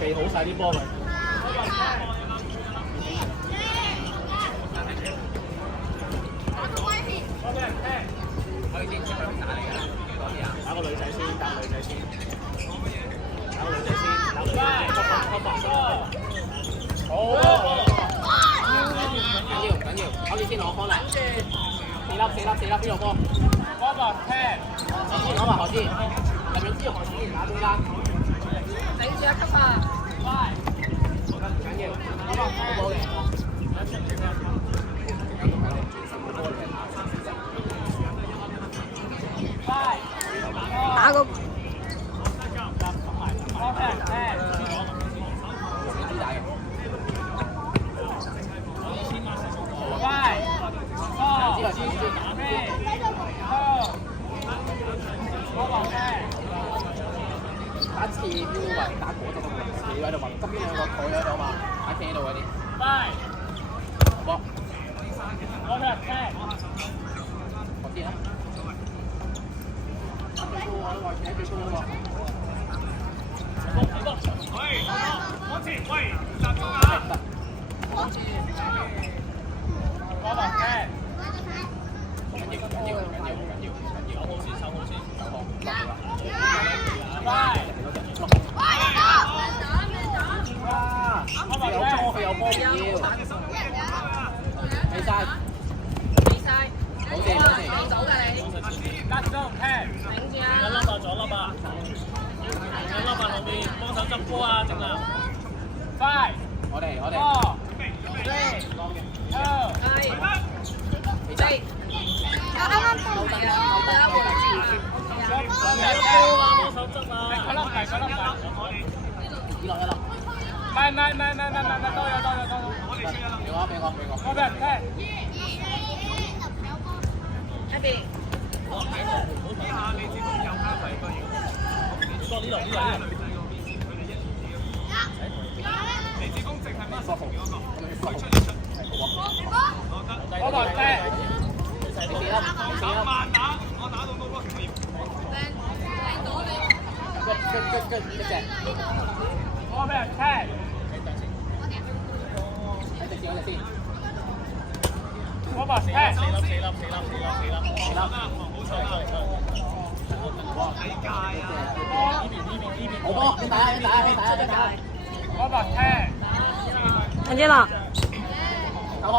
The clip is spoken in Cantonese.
避好晒啲波咪。打個女仔先，打個女仔先，打個女仔先，打個女仔先，好，緊要，好似先攞波啦，四粒邊個波？波吧，聽，先攞埋何先，入面知何先打中間，頂住一級啊！緊要，好波嘅。打個打次標位，打嗰隻你喺度問，側邊兩個佢喺度嘛，打企喺度嗰啲。波，我先啊。我話企喺最高嗰個。往前，喂，集中啊！往前。波落嘅。緊要，手好先。快！有波唔要。起晒。好地。走㗎你。加中聽。頂住啊！兩粒啊！後面幫手執波啊！正啊！快！我哋。4、3、2、1。啱啱收嚟啊！幫手執啊！嗰粒。1粒。唔，多有。俾我。我俾人聽。一邊。呢下你知道有卡費個型。呢度。李志峰淨係乜索服嗰個？佢出。我話聽。3萬打，我打到都屈唔掂。一隻。我俾人聽。一隻先。我話聽。4粒。冇錯。幾界啊？呢邊。好波，你打。我話聽。陳姐樂。走好。